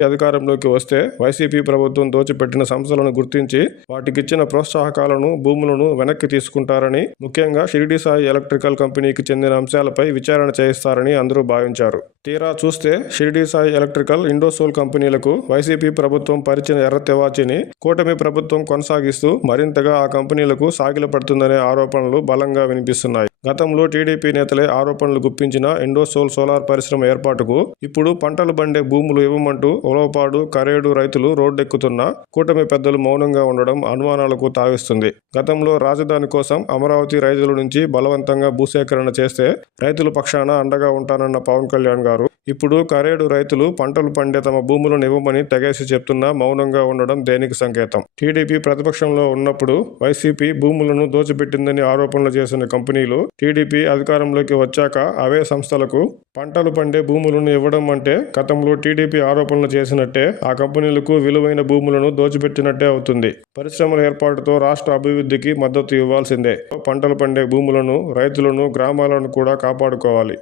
అధికారంలోకి వస్తే వైసీపీ ప్రభుత్వం దోచిపెట్టిన సంస్థలను గుర్తించి వాటికిచ్చిన ప్రోత్సాహకాలను భూములను వెనక్కి తీసుకుంటారని ముఖ్యంగా షిరిడి సాయి ఎలక్ట్రికల్ కంపెనీకి చెందిన అంశాలపై విచారణ చేయిస్తారని అందరూ భావించారు. తీరా చూస్తే షిరిడి సాయి ఎలక్ట్రికల్ ఇండోసోల్ కంపెనీలకు వైసీపీ ప్రభుత్వం పరిచిన ఎర్ర తెవాచిని కూటమి ప్రభుత్వం కొనసాగిస్తూ మరింతగా ఆ కంపెనీలకు సాగిలపడుతుందనే ఆరోపణలు బలంగా వినిపిస్తున్నాయి. గతంలో టీడీపీ నేతలే ఆరోపణలు గుప్పించిన ఎండోసోల్ సోలార్ పరిశ్రమ ఏర్పాటుకు ఇప్పుడు పంటలు బండే భూములు ఇవ్వమంటూ ఉలవపాడు కరేడు రైతులు రోడ్డెక్కుతున్నా కూటమి పెద్దలు మౌనంగా ఉండడం అనుమానాలకు తావిస్తుంది. గతంలో రాజధాని కోసం అమరావతి రైతుల నుంచి బలవంతంగా భూసేకరణ చేస్తే రైతుల పక్షాన అండగా ఉంటానన్న పవన్ కళ్యాణ్ గారు ఇప్పుడు కరేడు రైతులు పంటలు పండే తమ భూములను ఇవ్వమని తెగేసి చెప్తున్నా మౌనంగా ఉండడం దేనికి సంకేతం? టీడీపీ ప్రతిపక్షంలో ఉన్నప్పుడు వైసీపీ భూములను దోచిపెట్టిందని ఆరోపణలు చేసిన కంపెనీలు టీడీపీ అధికారంలోకి వచ్చాక అవే సంస్థలకు పంటలు పండే భూములను ఇవ్వడం అంటే గతంలో టీడీపీ ఆరోపణలు చేసినట్టే ఆ కంపెనీలకు విలువైన భూములను దోచిపెట్టినట్టే అవుతుంది. పరిశ్రమల ఏర్పాటుతో రాష్ట్ర అభివృద్ధికి మద్దతు ఇవ్వాల్సిందే. పంటలు పండే భూములను రైతులను గ్రామాలను కూడా కాపాడుకోవాలి.